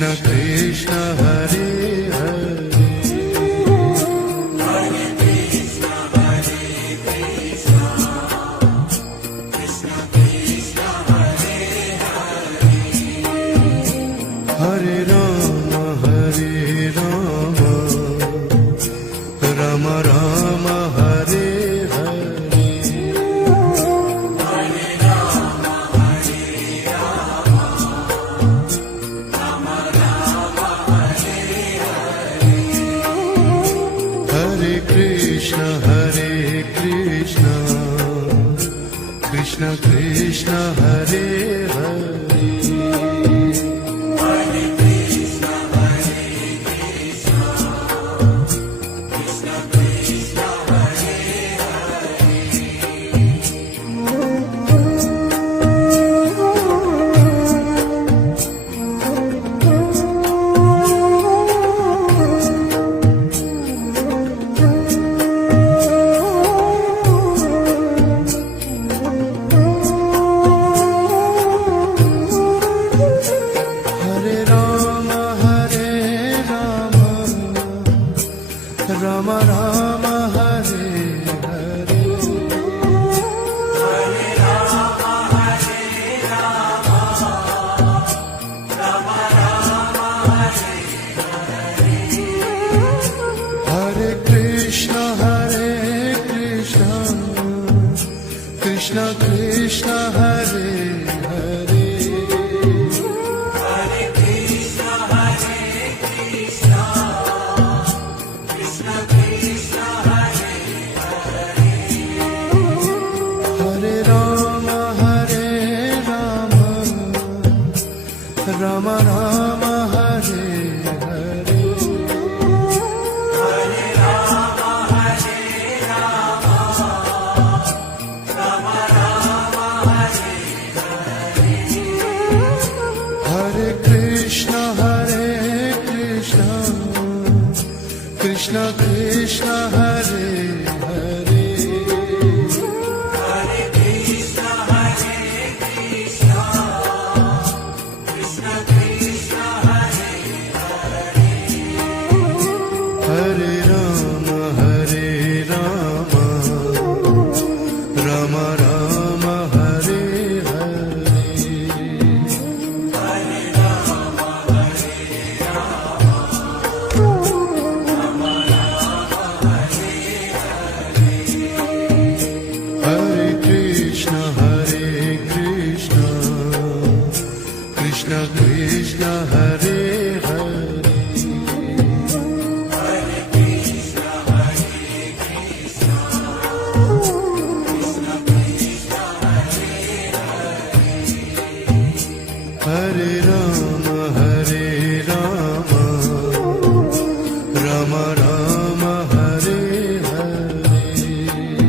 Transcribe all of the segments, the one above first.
Krishna Krishna Hare Hare Hare Rama Rama Rama Hare Hare Hare Krishna Krishna Krishna Hare Hare Rama Rama Hare Hare Hare Krishna Krishna Krishna Hare Hare Rama Rama Hare Hare Hare Krishna Krishna Krishna Hare Hare Hare Rama Rama Rama Hare Hare Hare Krishna Krishna Krishna Hare Hare Hare Rama Rama Rama Hare Hare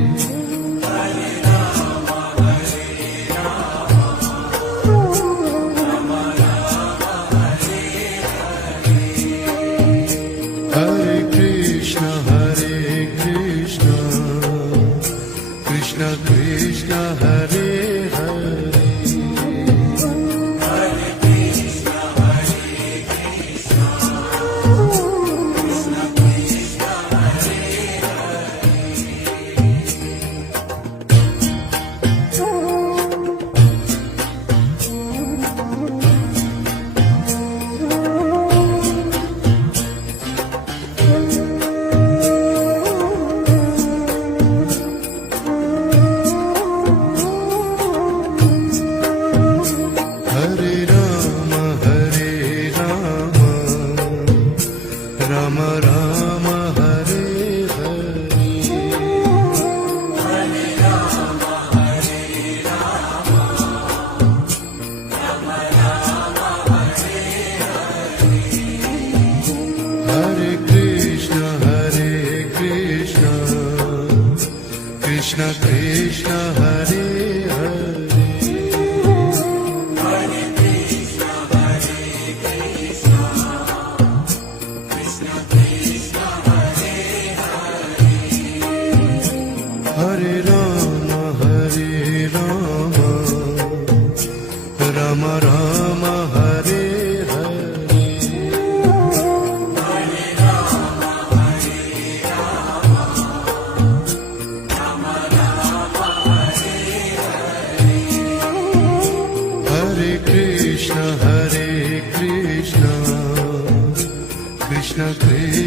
Hare Krishna Krishna Krishna Hare Hare Hare Rama Rama Rama Hare Hare Hare Krishna Krishna Krishna Hare Hare Hare Rama Rama Rama Hare Hare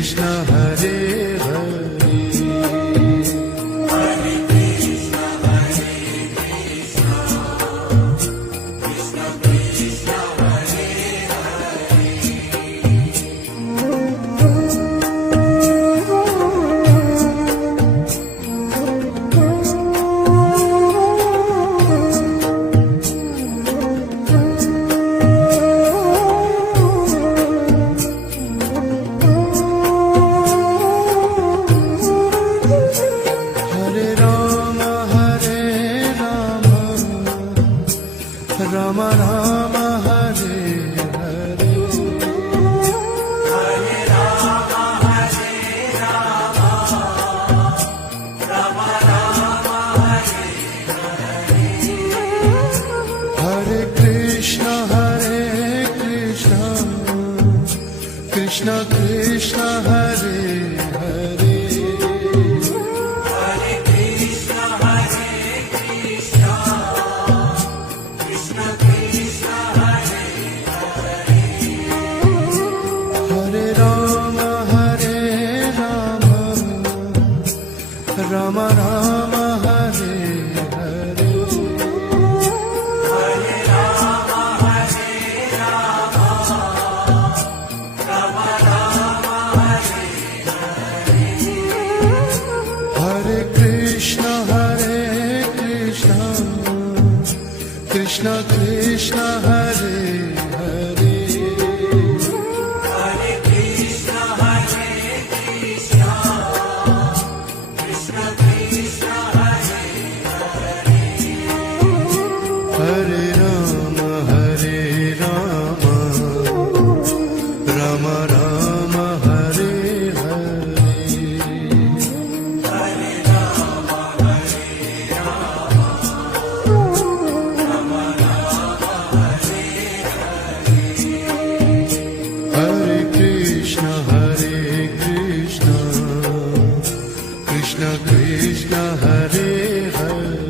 Krishna Hare Hare Hare Rama Rama Rama Hare Hare Hare Krishna Krishna Krishna Hare Hare Hare Rama Rama Rama Hare Hare Hare Krishna Krishna Krishna Hare Hare Hare Rama Rama Rama Hare Hare Hare Krishna Krishna Krishna Hare Hare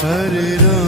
Hare Rama